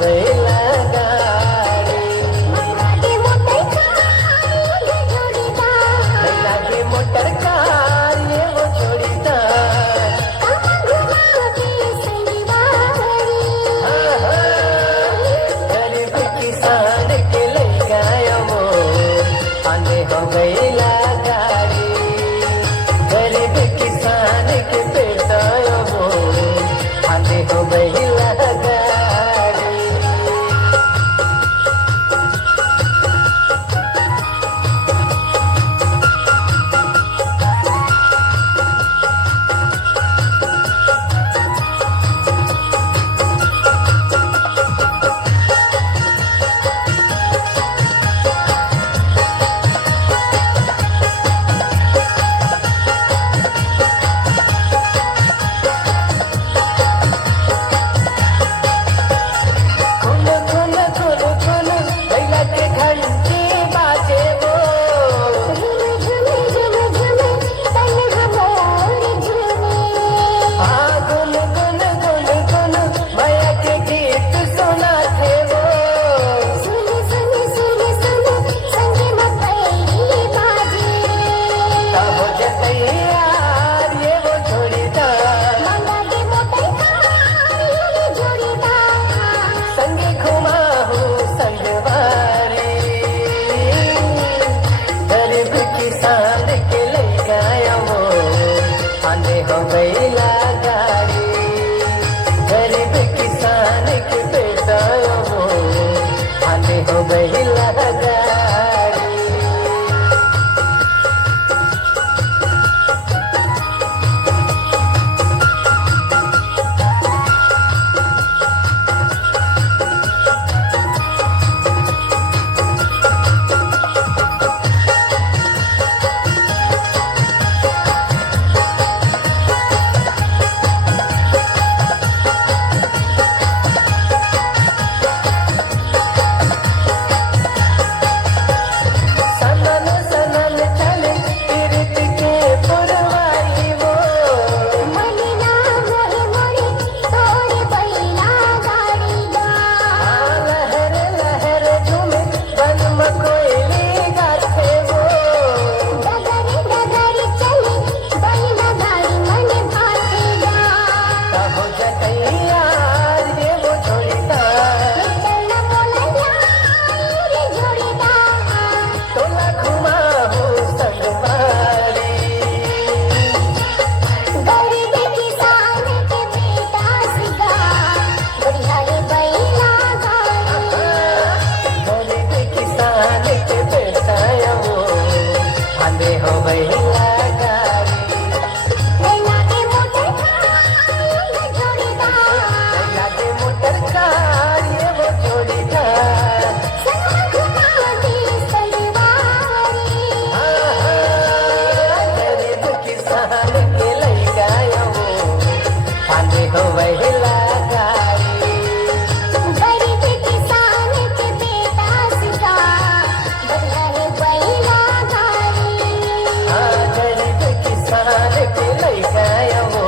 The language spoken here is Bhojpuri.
बैला गाड़ी लागे मोटर कार ये वो जोड़ीदार गरीब किसान के लइका वो आंधे हो बैला गाड़ी गरीब किसान के बेटा वो आंधे हो बैला गाड़ी हो बैला गाड़ी गरीब किसान के बेटा वो आंधे हो बैला गाड़ी हो बैला गाड़ी लागे मोटर कार ये वो जोड़ीदार गरीब किसान के लइका वो आंधे हो बैला गाड़ी गरीब किसान के बेटा सिखा बढ़िया है बैला गाड़ी गरीब किसान के लइका वो